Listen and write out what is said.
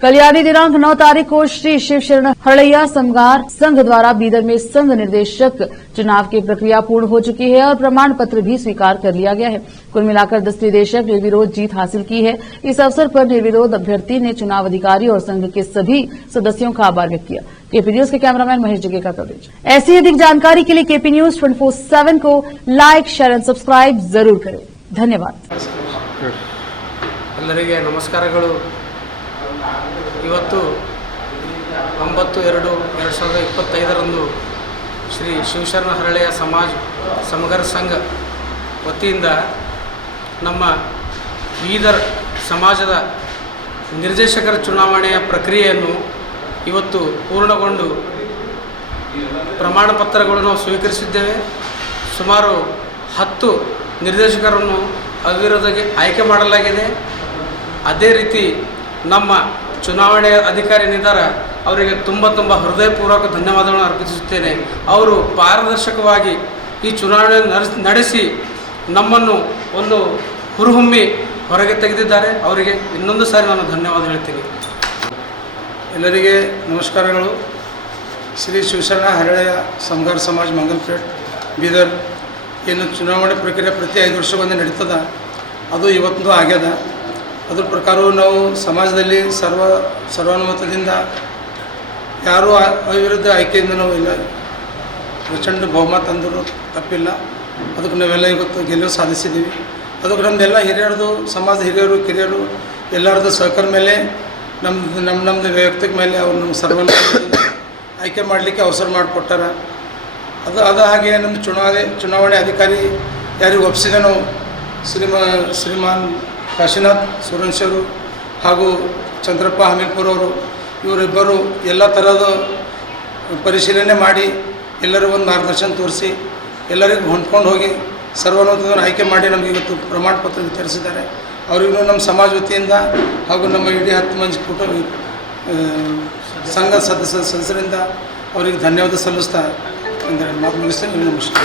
कल्याणी दिनांक 9 तारीख को श्री शिवशरण हरड़ैया समगार संघ द्वारा बीदर में संघ निर्देशक चुनाव की प्रक्रिया पूर्ण हो चुकी है और प्रमाण पत्र भी स्वीकार कर लिया गया है। कुल मिलाकर 10 निदेशक निर्विरोध जीत हासिल की है। इस अवसर पर निर्विरोध अभ्यर्थी ने चुनाव अधिकारी और संघ के सभी सदस्यों का आभार व्यक्त किया। केपी न्यूज के कैमरामैन महेश जगे का कवरेज। ऐसी ही अधिक जानकारी के लिए केपी न्यूज 24/7 को लाइक, शेयर एंड सब्सक्राइब जरूर करें। धन्यवाद। ಎಲ್ಲರಿಗೆ ನಮಸ್ಕಾರಗಳು। ಇವತ್ತು 9/2/2025 ಶ್ರೀ ಶಿವಶರಣ ಹರಳೆಯ ಸಮಾಜ ಸಮಗರ ಸಂಘ ವತಿಯಿಂದ ನಮ್ಮ ಬೀದರ್ ಸಮಾಜದ ನಿರ್ದೇಶಕರ ಚುನಾವಣೆಯ ಪ್ರಕ್ರಿಯೆಯನ್ನು ಇವತ್ತು ಪೂರ್ಣಗೊಂಡು ಪ್ರಮಾಣ ಪತ್ರಗಳನ್ನು ಸ್ವೀಕರಿಸಿದ್ದೇವೆ। ಸುಮಾರು 10 ನಿರ್ದೇಶಕರನ್ನು ಅವಿರೋಧವಾಗಿ ಆಯ್ಕೆ ಮಾಡಲಾಗಿದೆ। ಅದೇ ರೀತಿ ನಮ್ಮ ಚುನಾವಣೆಯ ಅಧಿಕಾರಿನಿದ್ದಾರೆ, ಅವರಿಗೆ ತುಂಬ ಹೃದಯಪೂರ್ವಕ ಧನ್ಯವಾದಗಳನ್ನು ಅರ್ಪಿಸುತ್ತೇನೆ। ಅವರು ಪಾರದರ್ಶಕವಾಗಿ ಈ ಚುನಾವಣೆ ನಡೆಸಿ ನಮ್ಮನ್ನು ಒಂದು ಹುರುಹೊಮ್ಮಿ ಹೊರಗೆ ತೆಗೆದಿದ್ದಾರೆ। ಅವರಿಗೆ ಇನ್ನೊಂದು ಸಾರಿ ನಾನು ಧನ್ಯವಾದ ಹೇಳ್ತೀನಿ। ಎಲ್ಲರಿಗೆ ನಮಸ್ಕಾರಗಳು। ಶ್ರೀ ಶಿವಶರಣ ಹರಳೆಯ ಸಮಗಾರ ಸಮಾಜ ಮಂಗಲ್ಪೇಟ್ ಬೀದರ್ ಏನು ಚುನಾವಣೆ ಪ್ರಕ್ರಿಯೆ ಪ್ರತಿ 5 ವರ್ಷಕ್ಕೊಮ್ಮೆ ನಡೀತದೆ, ಅದು ಇವತ್ತು ಆಗ್ಯದ। ಅದ್ರ ಪ್ರಕಾರ ನಾವು ಸಮಾಜದಲ್ಲಿ ಸರ್ವಾನುಮತದಿಂದ ಯಾರೂ ಅವಿರುದ್ಧ ಆಯ್ಕೆಯಿಂದ ನಾವು ಇಲ್ಲ ಪ್ರಚಂಡ ಬಹುಮತ ಅಂದರೂ ತಪ್ಪಿಲ್ಲ। ಅದಕ್ಕೆ ನಾವೆಲ್ಲ ಇವತ್ತು ಗೆಲುವು ಸಾಧಿಸಿದ್ದೀವಿ। ಅದಕ್ಕೆ ನಮ್ಮದೆಲ್ಲ ಹಿರಿಯರದು ಸಮಾಜದ ಹಿರಿಯರು ಕಿರಿಯರು ಎಲ್ಲರದ್ದು ಸಹಕಾರ ಮೇಲೆ ನಮ್ಮದು ವೈಯಕ್ತಿಕ ಮೇಲೆ ಅವ್ರು ನಮ್ಮ ಸರ್ವಾನುಮತದಿಂದ ಆಯ್ಕೆ ಮಾಡಲಿಕ್ಕೆ ಅವಸರ ಮಾಡಿಕೊಟ್ಟಾರ। ಅದು ಹಾಗೆ ನಮ್ಮ ಚುನಾವಣೆ ಅಧಿಕಾರಿ ಯಾರಿಗೆ ಒಪ್ಪಿಸಿದೆ ನಾವು ಶ್ರೀಮಾನ್ ಕಾಶಿನಾಥ್ ಸುರೇಶರು ಹಾಗೂ ಚಂದ್ರಪ್ಪ ಹಮೀಲ್ಪುರ್ ಅವರು ಇವರಿಬ್ಬರು ಎಲ್ಲ ಥರದ ಪರಿಶೀಲನೆ ಮಾಡಿ ಎಲ್ಲರಿಗೂ ಒಂದು ಮಾರ್ಗದರ್ಶನ ತೋರಿಸಿ ಎಲ್ಲರಿಗೂ ಹೊಂದ್ಕೊಂಡು ಹೋಗಿ ಸರ್ವಾನುಮತವನ್ನು ಆಯ್ಕೆ ಮಾಡಿ ನಮಗೆ ಇವತ್ತು ಪ್ರಮಾಣ ಪತ್ರ ವಿತರಿಸಿದ್ದಾರೆ। ಅವರಿಗೂ ನಮ್ಮ ಸಮಾಜ ವತಿಯಿಂದ ಹಾಗೂ ನಮ್ಮ ಇಡೀ 10 ಮಂದಿ ಸಂಘ ಸದಸ್ಯರಿಂದ ಅವರಿಗೆ ಧನ್ಯವಾದ ಸಲ್ಲಿಸ್ತಾ ಅಂದರೆ ಮಾತು ಮುಗಿಸ್ತೇನೆ। ನಮಸ್ಕಾರ।